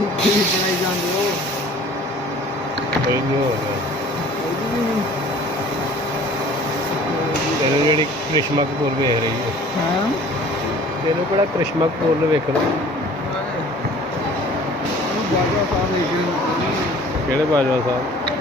ਬਣਾਈ ਜਾਂਦੇ ਹੋ ਕੋਈ ਨਹੀਂ ਹੋ ਰਿਹਾ ਤੈਨੂੰ ਜਿਹੜੀ ਕ੍ਰਿਸ਼ਮਾ ਕਪੂਰ ਵੇਖ ਰਹੀ ਹੈ ਹਾਂ ਤੈਨੂੰ ਕਿਹੜਾ ਕ੍ਰਿਸ਼ਮਾ ਕਪੂਰ ਨੂੰ ਵੇਖਣਾ ਬਾਜਵਾ ਸਾਹਿਬ ਕਿਹੜੇ ਬਾਜਵਾ ਸਾਹਿਬ